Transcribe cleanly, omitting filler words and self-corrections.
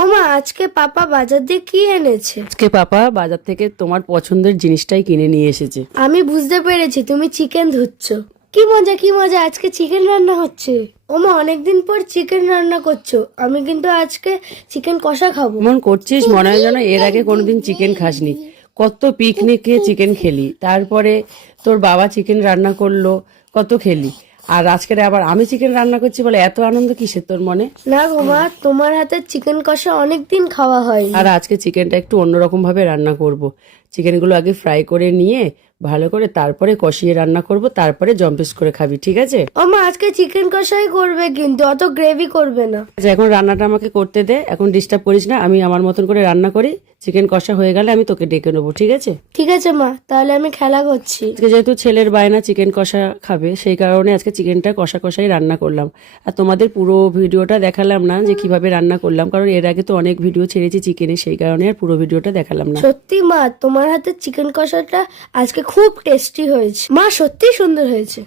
ও মা, আজকে পাপা বাজার দিয়ে কি এনেছে? আজকে পাপা বাজার থেকে তোমার পছন্দের জিনিসটাই কিনে নিয়ে এসেছে। আমি বুঝতে পেরেছি তুমি চিকেন ধুচ্ছ। কি মজা কি মজা, আজকে চিকেন রান্না হচ্ছে। ও মা, অনেকদিন পর চিকেন রান্না করছো। আমি কিন্তু আজকে চিকেন কষা খাবো। মন করছিস মনে হয় যেন এর আগে কোনোদিন চিকেন খাসনি। কত পিকনিকে চিকেন খেলি, তারপরে তোর বাবা চিকেন রান্না করলো, কত খেলি। আর আজকের আবার আমি চিকেন রান্না করছি বলে এত আনন্দ কিসের তোর মনে? না গো মা, তোমার হাতের চিকেন কষা অনেকদিন খাওয়া হয়। আর আজকে চিকেনটা একটু অন্যরকম ভাবে রান্না করব। চিকেনগুলো আগে ফ্রাই করে নিয়ে ভালো করে তারপরে কষিয়ে রান্না করব, তারপরে জম্পিস করে খাবি, ঠিক আছে? ও মা, আজকে চিকেন কষাই করবে কিন্তু অত গ্রেভি করবে না। আচ্ছা, এখন রান্নাটা আমাকে করতে দে, এখন ডিস্টার্ব করিস না। আমি আমার মতন করে রান্না করি, চিকেন কষা হয়ে গেলে আমি তোকে ডেকে নেবো, ঠিক আছে? ঠিক আছে মা, তাহলে আমি খেলা করছি। আজকে যেহেতু ছেলের বায়না চিকেন কষা খাবে, সেই কারণে আজকে চিকেনটা কষা কষাই রান্না করলাম। আর তোমাদের পুরো ভিডিওটা দেখালাম না যে কিভাবে রান্না করলাম, কারণ এর আগে তো অনেক ভিডিও ছেড়েছি চিকেনের, সেই কারণে আর পুরো ভিডিওটা দেখালাম না। সত্যি মা, তোমার হাতের চিকেন কষাটা আজকে খুব টেস্টি হয়েছে। মা, সত্যি সুন্দর হয়েছে।